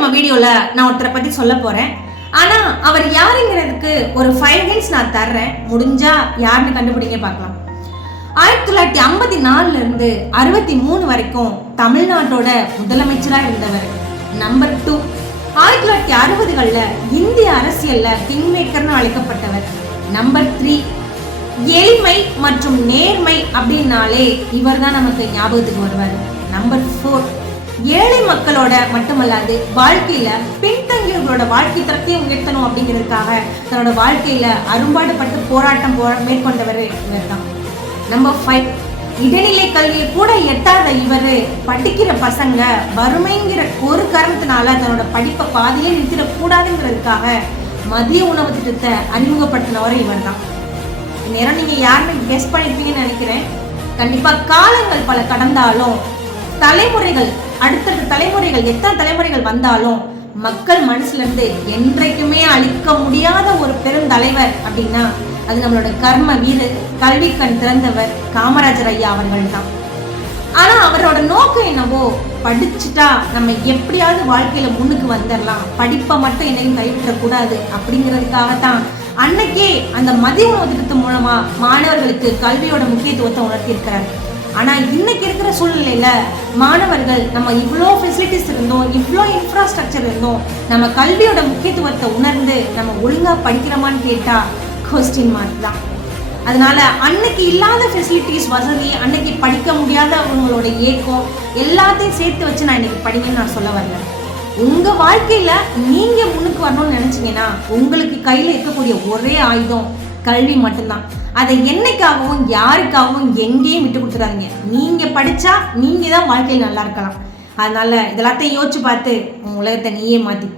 நம்ம வீடியோவில் நான் ஒருத்தரை பற்றி சொல்ல போகிறேன். ஆனால் அவர் யாருங்கிறதுக்கு ஒரு 5 ஹிண்ட்ஸ் நான் தர்றேன். முடிஞ்சா யாருன்னு கண்டுபிடிங்க பார்க்கலாம். 1954 இருந்து 63 வரைக்கும் தமிழ்நாட்டோட முதலமைச்சராக இருந்தவர். நம்பர் 2, 1960களில் இந்திய அரசியலில் கிங்மேக்கர்னு அழைக்கப்பட்டவர். நம்பர் 3, எளிமை மற்றும் நேர்மை அப்படின்னாலே இவர் தான் நமக்கு ஞாபகத்துக்கு வருவார். நம்பர் 4, ஏழை மக்களோட மட்டுமல்லாது வாழ்க்கையில பின்தங்கியவர்களோட வாழ்க்கை தரத்தையும் உயர்த்தணும் அப்படிங்கிறதுக்காக தன்னோட வாழ்க்கையில அரும்பாடுபட்டு போராட்டம் மேற்கொண்டவர் இவர் தான். நம்பர் 5, இடைநிலை கல்வியை கூட எட்டாத இவர் படிக்கிற பசங்க வறுமைங்கிற ஒரு காரணத்தினால தன்னோட படிப்பை பாதியிலே நிறுத்திடக்கூடாதுங்கிறதுக்காக மதிய உணவு திட்டத்தை அறிமுகப்படுத்தினவர் இவர் தான். நேரம் நீங்க யாருன்னு கெஸ் பண்ணிருப்பீங்கன்னு நினைக்கிறேன். கண்டிப்பா காலங்கள் பல கடந்தாலும் தலைமுறைகள், அடுத்தடுத்த தலைமுறைகள், எத்தனை தலைமுறைகள் வந்தாலும் மக்கள் மனசுல இருந்து என்றைக்குமே அழிக்க முடியாத ஒரு பெருந்தலைவர் அப்படின்னா அது நம்மளோட கர்ம வீரர், கல்வி கண் திறந்தவர் காமராஜர் ஐயா அவர்கள் தான். ஆனா அவரோட நோக்கம் என்னவோ, படிச்சுட்டா நம்ம எப்படியாவது வாழ்க்கையில முன்னுக்கு வந்துடலாம், படிப்பை மட்டும் என்னையும் கைவிட்டக்கூடாது அப்படிங்கிறதுக்காகத்தான் அன்னைக்கே அந்த மதிய உணவு திட்டத்தின் மூலமா மாணவர்களுக்கு கல்வியோட முக்கியத்துவத்தை உணர்த்தியிருக்கிறார். ஆனா இன்னைக்கு இருக்கிற சூழ்நிலையில மாணவர்கள் நம்ம இவ்வளோ ஃபெசிலிட்டிஸ் இருந்தோம், இவ்வளோ இன்ஃப்ராஸ்ட்ரக்சர் இருந்தோம், நம்ம கல்வியோட முக்கியத்துவத்தை உணர்ந்து நம்ம ஒழுங்கா படிக்கிறோமான்னு கேட்டா கொஸ்டின் மார்க் தான். அதனால அன்னைக்கு இல்லாத ஃபெசிலிட்டிஸ், வசதி, அன்னைக்கு படிக்க முடியாதவங்களோட ஏக்கம் எல்லாத்தையும் சேர்த்து வச்சு நான் இன்னைக்கு படிங்கன்னு நான் சொல்ல வரல. உங்க வாழ்க்கையில நீங்க முன்னுக்கு வரணும்னு நினைச்சீங்கன்னா உங்களுக்கு கையில இருக்கக்கூடிய ஒரே ஆயுதம் கல்வி மட்டும்தான். அதை என்னைக்காகவும் யாருக்காகவும் எங்கேயும் விட்டு கொடுத்துடாதீங்க. நீங்க படிச்சா நீங்க தான் வாழ்க்கையில் நல்லா இருக்கலாம். அதனால இதெல்லாத்தையும் யோசிச்சு பார்த்து உன் உலகத்தை நீயே மாத்தி